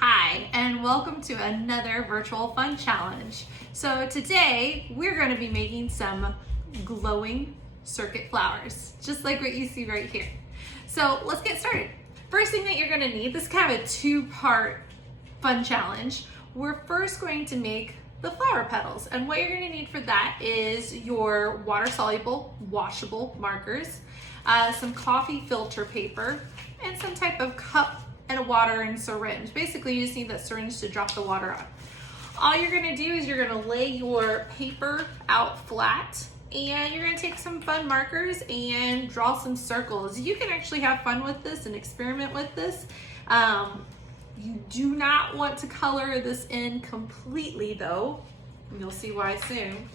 Hi, and welcome to another virtual fun challenge. So today we're going to be making some glowing circuit flowers, just like what you see right here. So let's get started. First thing that you're going to need, this is kind of a two-part fun challenge. We're first going to make the flower petals, and what you're going to need for that is your water-soluble, washable markers, some coffee filter paper, and some type of cup and a water and syringe. Basically, you just need that syringe to drop the water on. All you're gonna do is you're gonna lay your paper out flat, and you're gonna take some fun markers and draw some circles. You can actually have fun with this and experiment with this. You do not want to color this in completely though. You'll see why soon.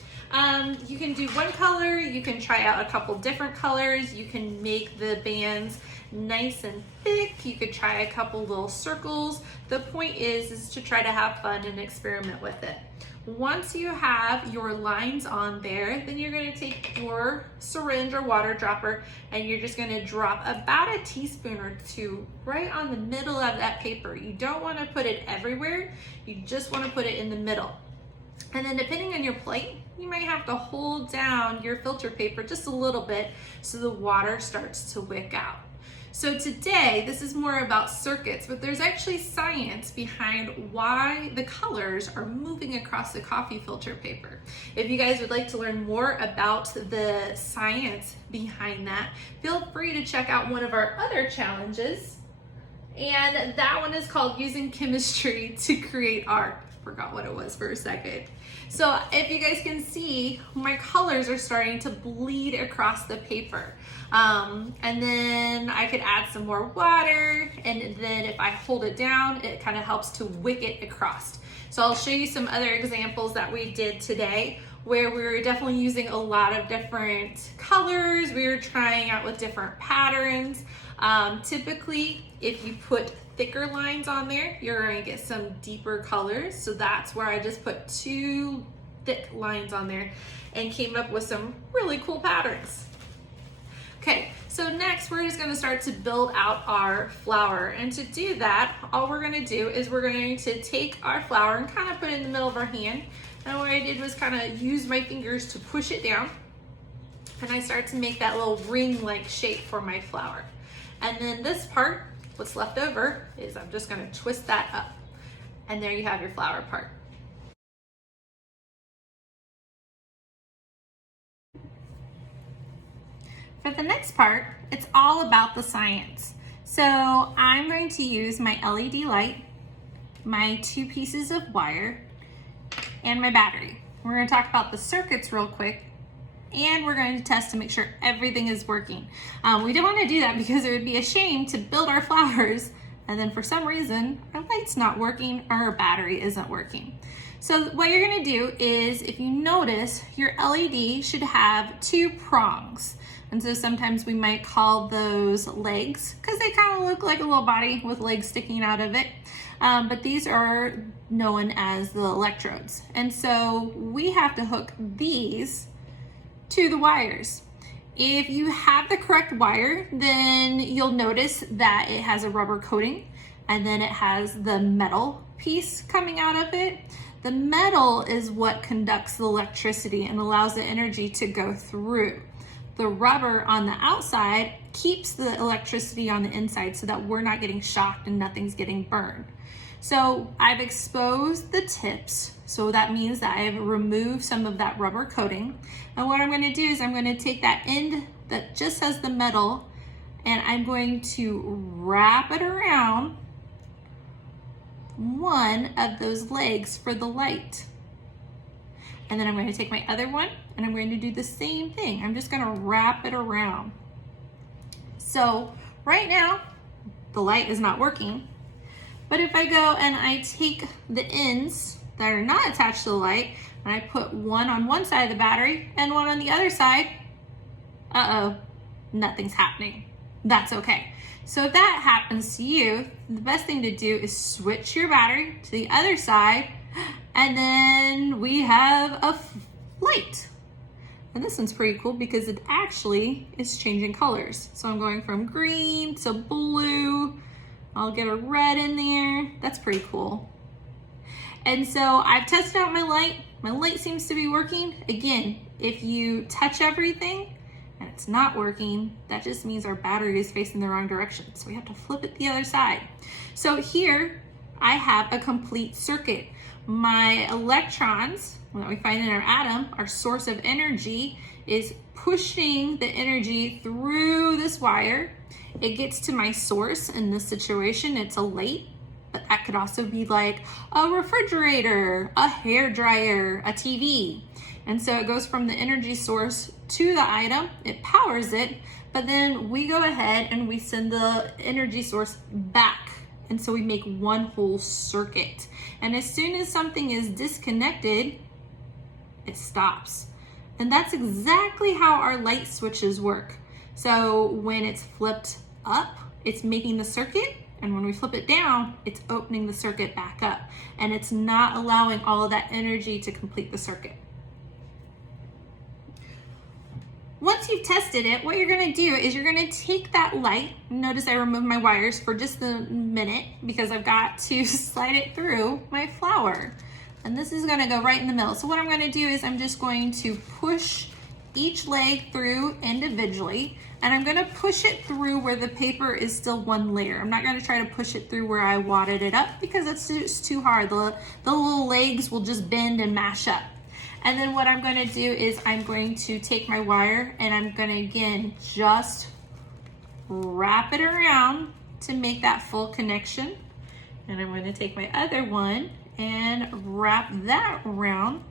You can do one color, you can try out a couple different colors, you can make the bands nice and thick, you could try a couple little circles. The point is to try to have fun and experiment with it. Once you have your lines on there, then you're going to take your syringe or water dropper and you're just going to drop about a teaspoon or two right on the middle of that paper. You don't want to put it everywhere, you just want to put it in the middle. And then depending on your plate, you might have to hold down your filter paper just a little bit so the water starts to wick out. So today, this is more about circuits, but there's actually science behind why the colors are moving across the coffee filter paper. If you guys would like to learn more about the science behind that, feel free to check out one of our other challenges. And that one is called Using Chemistry to Create Art. Forgot what it was for a second. So if you guys can see, my colors are starting to bleed across the paper. And then I could add some more water, and then if I hold it down, it kind of helps to wick it across. So I'll show you some other examples that we did today where we were definitely using a lot of different colors. We were trying out with different patterns. Typically, if you put thicker lines on there, you're going to get some deeper colors. So that's where I just put two thick lines on there and came up with some really cool patterns. Okay, so next we're just going to start to build out our flower. And to do that, all we're going to do is we're going to take our flower and kind of put it in the middle of our hand. And what I did was kind of use my fingers to push it down. And I start to make that little ring-like shape for my flower. And then this part, what's left over, is I'm just going to twist that up. And there you have your flower part. For the next part, it's all about the science. So I'm going to use my LED light, my 2 pieces of wire, and my battery. We're going to talk about the circuits real quick, and we're going to test to make sure everything is working. We don't want to do that because it would be a shame to build our flowers and then for some reason our light's not working or our battery isn't working. So what you're going to do is, if you notice, your LED should have 2 prongs. And so sometimes we might call those legs because they kind of look like a little body with legs sticking out of it. But these are known as the electrodes. And so we have to hook these to the wires. If you have the correct wire, then you'll notice that it has a rubber coating and then it has the metal piece coming out of it. The metal is what conducts the electricity and allows the energy to go through. The rubber on the outside keeps the electricity on the inside so that we're not getting shocked and nothing's getting burned. So I've exposed the tips, so that means that I've removed some of that rubber coating. And what I'm going to do is I'm going to take that end that just has the metal and I'm going to wrap it around one of those legs for the light. And then I'm going to take my other one and I'm going to do the same thing. I'm just going to wrap it around. So right now, the light is not working. But if I go and I take the ends that are not attached to the light and I put one on one side of the battery and one on the other side, nothing's happening. That's okay. So if that happens to you, the best thing to do is switch your battery to the other side, and then we have a light. And this one's pretty cool because it actually is changing colors. So I'm going from green to blue I'll get a red in there. That's pretty cool. And so I've tested out my light. My light seems to be working. Again, if you touch everything and it's not working, that just means our battery is facing the wrong direction. So we have to flip it the other side. So here I have a complete circuit. My electrons, that we find in our atom, our source of energy, is pushing the energy through this wire. It gets to my source. In this situation, it's a light, but that could also be like a refrigerator, a hair dryer, a TV. And so it goes from the energy source to the item, it powers it, but then we go ahead and we send the energy source back. And so we make one whole circuit. And as soon as something is disconnected, it stops. And that's exactly how our light switches work. So when it's flipped up, it's making the circuit. And when we flip it down, it's opening the circuit back up. And it's not allowing all of that energy to complete the circuit. Once you've tested it, what you're gonna do is you're gonna take that light. Notice I removed my wires for just a minute because I've got to slide it through my flower. And this is gonna go right in the middle. So what I'm gonna do is I'm just going to push each leg through individually, and I'm gonna push it through where the paper is still one layer. I'm not gonna try to push it through where I wadded it up because it's just too hard. The little legs will just bend and mash up. And then what I'm gonna do is I'm going to take my wire and I'm gonna, again, just wrap it around to make that full connection. And I'm gonna take my other one and wrap that around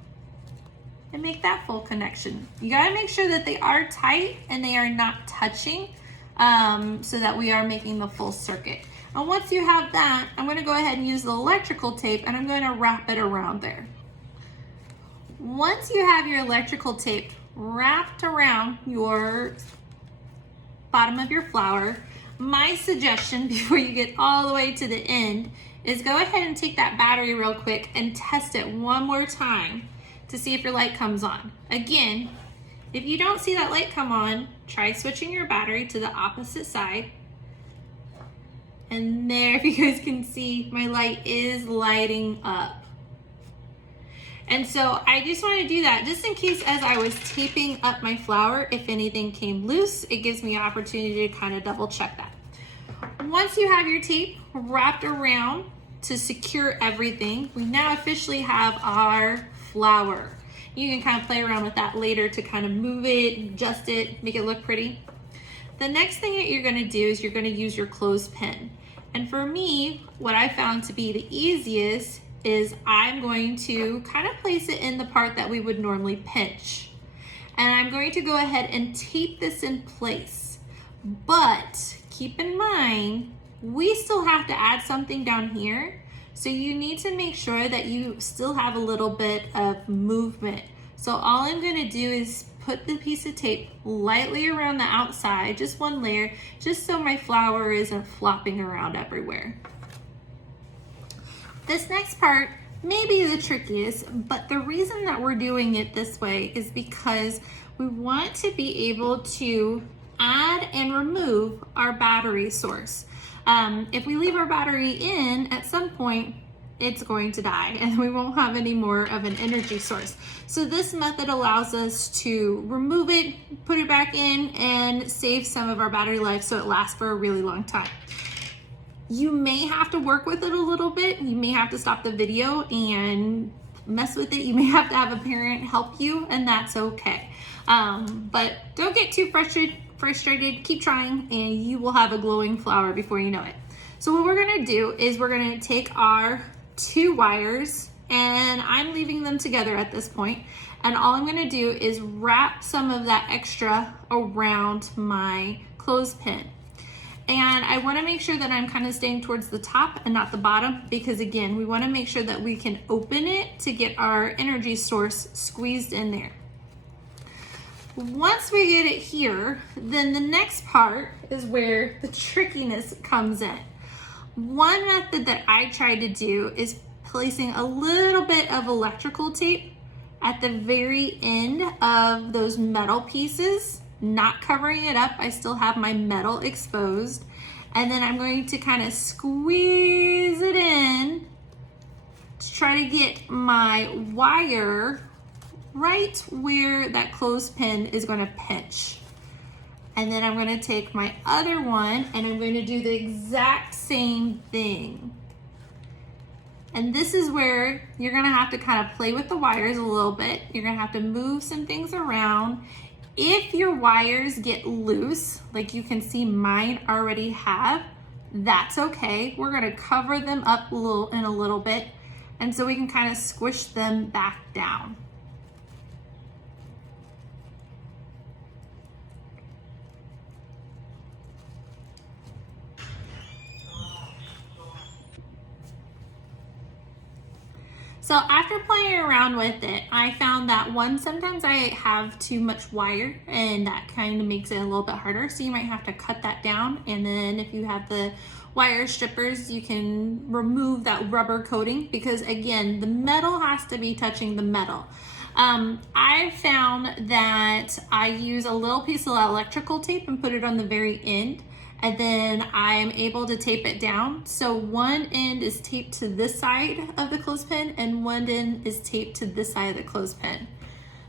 and make that full connection. You gotta make sure that they are tight and they are not touching so that we are making the full circuit. And once you have that, I'm gonna go ahead and use the electrical tape and I'm gonna wrap it around there. Once you have your electrical tape wrapped around your bottom of your flower, my suggestion before you get all the way to the end is go ahead and take that battery real quick and test it one more time to see if your light comes on. Again, if you don't see that light come on, try switching your battery to the opposite side. And there, if you guys can see, my light is lighting up. And so I just want to do that just in case as I was taping up my flower, if anything came loose, it gives me an opportunity to kind of double check that. Once you have your tape wrapped around to secure everything, we now officially have our flower. You can kind of play around with that later to kind of move it, adjust it, make it look pretty. The next thing that you're going to do is you're going to use your clothespin. And for me, what I found to be the easiest is I'm going to kind of place it in the part that we would normally pinch. And I'm going to go ahead and tape this in place. But keep in mind, we still have to add something down here. So you need to make sure that you still have a little bit of movement. So all I'm gonna do is put the piece of tape lightly around the outside, just one layer, just so my flower isn't flopping around everywhere. This next part may be the trickiest, but the reason that we're doing it this way is because we want to be able to add and remove our battery source. If we leave our battery in, at some point, it's going to die and we won't have any more of an energy source. So this method allows us to remove it, put it back in, and save some of our battery life so it lasts for a really long time. You may have to work with it a little bit. You may have to stop the video and mess with it. You may have to have a parent help you, and that's okay. But don't get too frustrated. Keep trying, and you will have a glowing flower before you know it. So what we're gonna do is we're gonna take our 2 wires, and I'm leaving them together at this point, and all I'm gonna do is wrap some of that extra around my clothespin. And I want to make sure that I'm kind of staying towards the top and not the bottom, because again, we want to make sure that we can open it to get our energy source squeezed in there. Once we get it here, then the next part is where the trickiness comes in. One method that I try to do is placing a little bit of electrical tape at the very end of those metal pieces, not covering it up. I still have my metal exposed. And then I'm going to kind of squeeze it in to try to get my wire right where that clothespin is going to pinch. And then I'm going to take my other one and I'm going to do the exact same thing. And this is where you're going to have to kind of play with the wires a little bit. You're going to have to move some things around. If your wires get loose, like you can see mine already have, that's okay. We're going to cover them up in a little bit, and so we can kind of squish them back down. So after playing around with it, I found that sometimes I have too much wire and that kind of makes it a little bit harder. So you might have to cut that down. And then if you have the wire strippers, you can remove that rubber coating because again, the metal has to be touching the metal. I found that I use a little piece of electrical tape and put it on the very end. And then I'm able to tape it down. So one end is taped to this side of the clothespin and one end is taped to this side of the clothespin.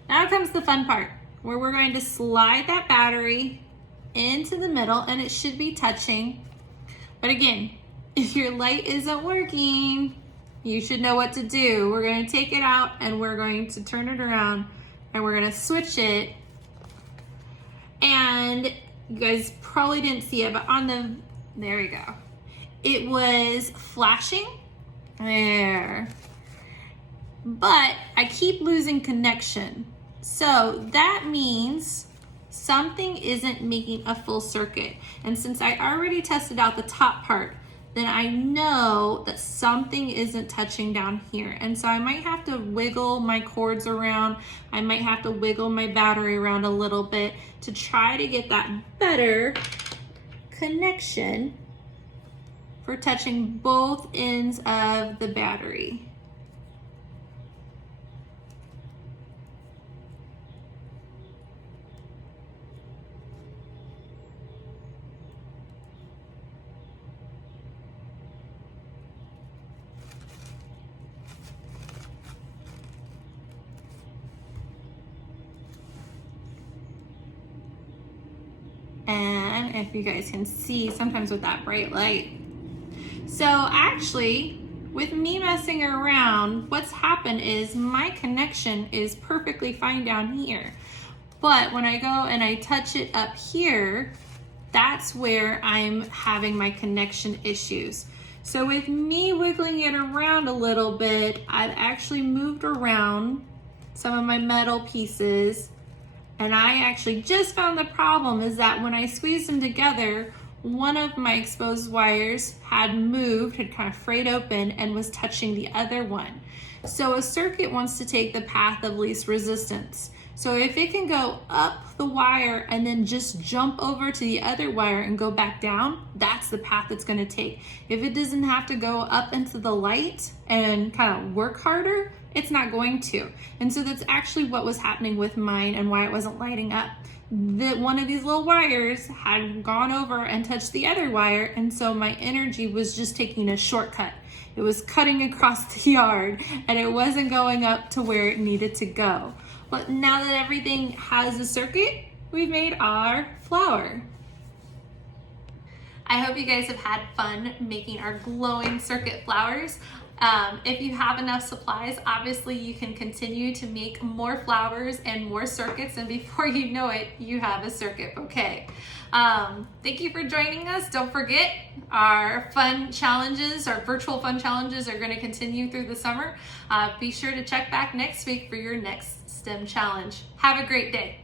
Now comes the fun part where we're going to slide that battery into the middle and it should be touching. But again, if your light isn't working, you should know what to do. We're going to take it out and we're going to turn it around and we're going to switch it. And you guys probably didn't see it, but there we go. It was flashing there, but I keep losing connection. So that means something isn't making a full circuit. And since I already tested out the top part, then I know that something isn't touching down here. And so I might have to wiggle my cords around. I might have to wiggle my battery around a little bit to try to get that better connection for touching both ends of the battery. And if you guys can see, sometimes with that bright light. So actually, with me messing around, what's happened is my connection is perfectly fine down here. But when I go and I touch it up here, that's where I'm having my connection issues. So with me wiggling it around a little bit, I've actually moved around some of my metal pieces. And I actually just found the problem is that when I squeezed them together, one of my exposed wires had moved, had kind of frayed open and was touching the other one. So a circuit wants to take the path of least resistance. So if it can go up the wire and then just jump over to the other wire and go back down, that's the path it's going to take. If it doesn't have to go up into the light and kind of work harder, it's not going to. And so that's actually what was happening with mine and why it wasn't lighting up. One of these little wires had gone over and touched the other wire, and so my energy was just taking a shortcut. It was cutting across the yard and it wasn't going up to where it needed to go. But now that everything has a circuit, we've made our flower. I hope you guys have had fun making our glowing circuit flowers. If you have enough supplies, obviously you can continue to make more flowers and more circuits, and before you know it, you have a circuit bouquet. Thank you for joining us. Don't forget, our fun challenges, our virtual fun challenges are going to continue through the summer. Be sure to check back next week for your next STEM challenge. Have a great day.